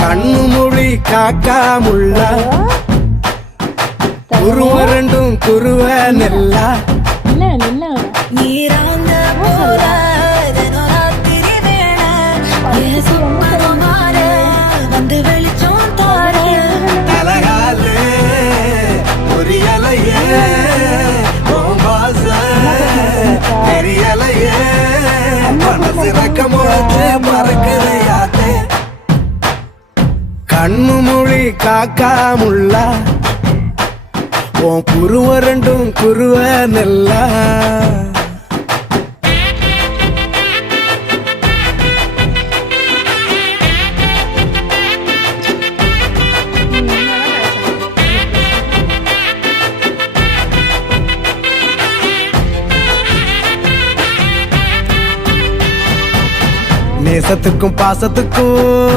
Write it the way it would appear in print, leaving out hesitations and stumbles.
கண்ணு மொழி காக்கா முள்ளா குருவ ரெண்டும் குருவ நெல்லா நீராங்க போற ராத்திரி வேண சுப்பரமாற வந்து வெளிச்சம் தார அழகாலே பொரியலையே தெரியலையே மனசு ரக்கமுழச்சு மறக்குதையாத்தே கண்ணு மொழி காக்கா முள்ளா உன் குருவ ரெண்டும் குருவ நெல்லா நேசத்துக்கும் பாசத்துக்கும்